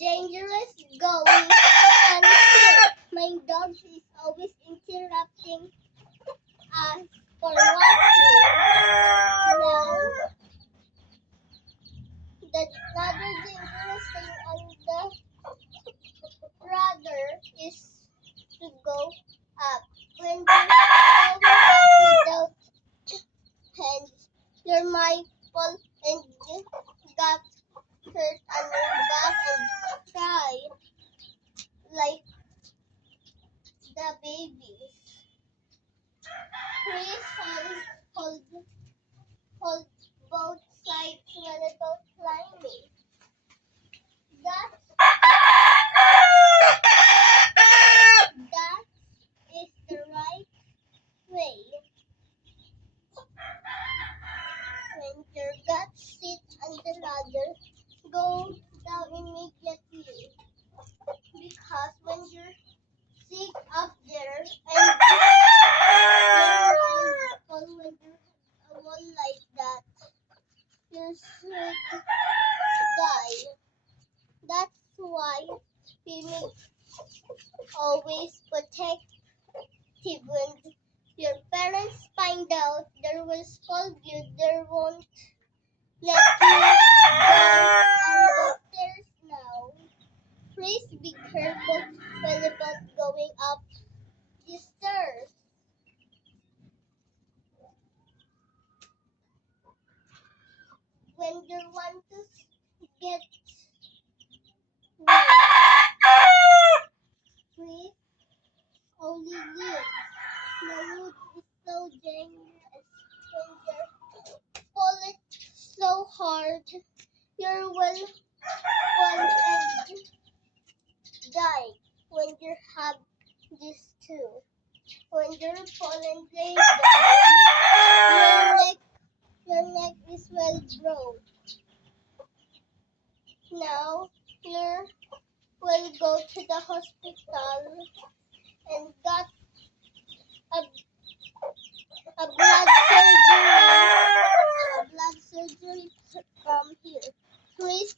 dangerous going on here. My dog is always interrupting us for walking. Now, the other dangerous thing on the rudder is to go up. When you're going up without hands, you might fall and get hurt on your back and cry like the babies. Please hold both sides when about climbing. That is the right way. When your gut sits on the ladder, go down immediately. Because when you're sick up there and when you're a wall like that, you should die. That's why we make always protective. When your parents find out, they will scold you. They won't let you go on the stairs now. Please be careful when about going up the stairs. When you want to get wet, please only leave. The wood is so dangerous. When you pull it so hard, you will fall and die. When you have this too. When you fall and lay down, your neck is well broke. Now you will go to the hospital and got a blood surgery from here. Please